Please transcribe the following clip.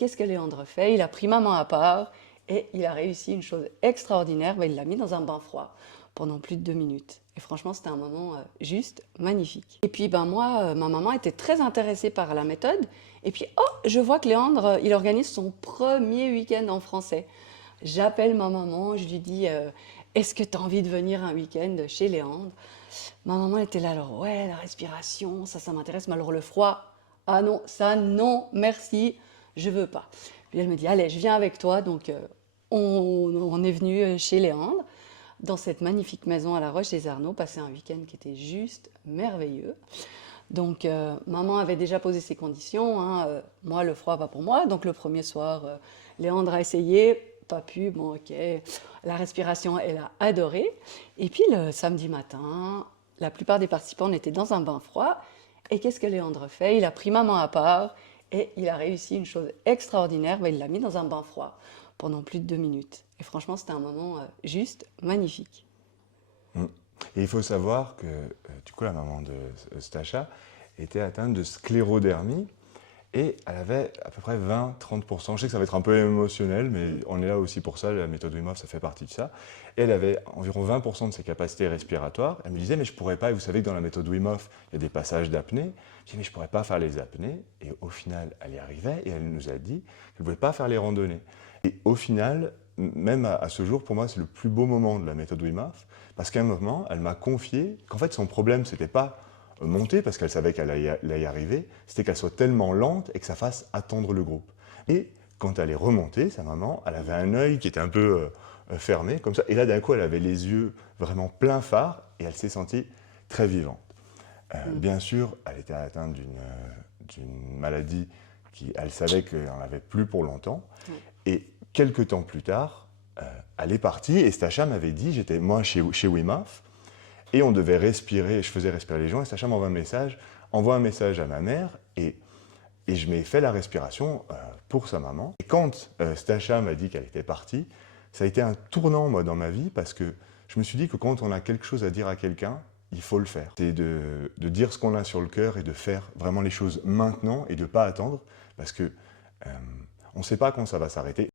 qu'est-ce que Léandre fait? Il a pris maman à part et il a réussi une chose extraordinaire. Ben, il l'a mis dans un bain froid pendant plus de 2 minutes. Et franchement, c'était un moment juste magnifique. Et puis, ben moi, ma maman était très intéressée par la méthode. Et puis, oh, je vois que Léandre, il organise son premier week-end en français. J'appelle ma maman, je lui dis, est-ce que tu as envie de venir un week-end chez Léandre? Ma maman était là, alors, ouais, la respiration, ça m'intéresse, mais alors le froid, ah non, ça, non, merci, je veux pas. Puis elle me dit, allez, je viens avec toi. Donc, on est venu chez Léandre, dans cette magnifique maison à La Roche-des-Arnaud, passer un week-end qui était juste merveilleux. Donc, maman avait déjà posé ses conditions, hein, moi, le froid, pas pour moi. Donc, le premier soir, Léandre a essayé, pas pu, bon, ok. La respiration, elle a adoré. Et puis, le samedi matin, la plupart des participants étaient dans un bain froid. Et qu'est-ce que Léandre fait? Il a pris maman à part et il a réussi une chose extraordinaire. Ben, il l'a mis dans un bain froid pendant plus de 2 minutes. Et franchement, c'était un moment juste magnifique. Mm. Et il faut savoir que, du coup, la maman de Stacha était atteinte de sclérodermie et elle avait à peu près 20-30%. Je sais que ça va être un peu émotionnel, mais on est là aussi pour ça, la méthode Wim Hof, ça fait partie de ça. Et elle avait environ 20% de ses capacités respiratoires. Elle me disait, mais je pourrais pas, et vous savez que dans la méthode Wim Hof, il y a des passages d'apnée. Je disais, mais je pourrais pas faire les apnées. Et au final, elle y arrivait et elle nous a dit qu'elle ne pouvait pas faire les randonnées. Et au final, même à ce jour, pour moi, c'est le plus beau moment de la méthode Wim Hof, parce qu'à un moment, elle m'a confié qu'en fait, son problème, c'était pas monter, parce qu'elle savait qu'elle allait y arriver, c'était qu'elle soit tellement lente et que ça fasse attendre le groupe. Et quand elle est remontée, sa maman, elle avait un œil qui était un peu fermé, comme ça, et là, d'un coup, elle avait les yeux vraiment plein phare, et elle s'est sentie très vivante. Bien sûr, elle était atteinte d'une maladie qui, elle savait qu'elle n'en avait plus pour longtemps, et quelques temps plus tard, elle est partie, et Stacha m'avait dit, j'étais moi chez Wim Hof, et on devait respirer, je faisais respirer les gens, et Stacha m'envoie un message à ma mère, et je m'ai fait la respiration pour sa maman. Et quand Stacha m'a dit qu'elle était partie, ça a été un tournant, moi, dans ma vie, parce que je me suis dit que quand on a quelque chose à dire à quelqu'un, il faut le faire. C'est de dire ce qu'on a sur le cœur et de faire vraiment les choses maintenant et de ne pas attendre, parce que on ne sait pas quand ça va s'arrêter.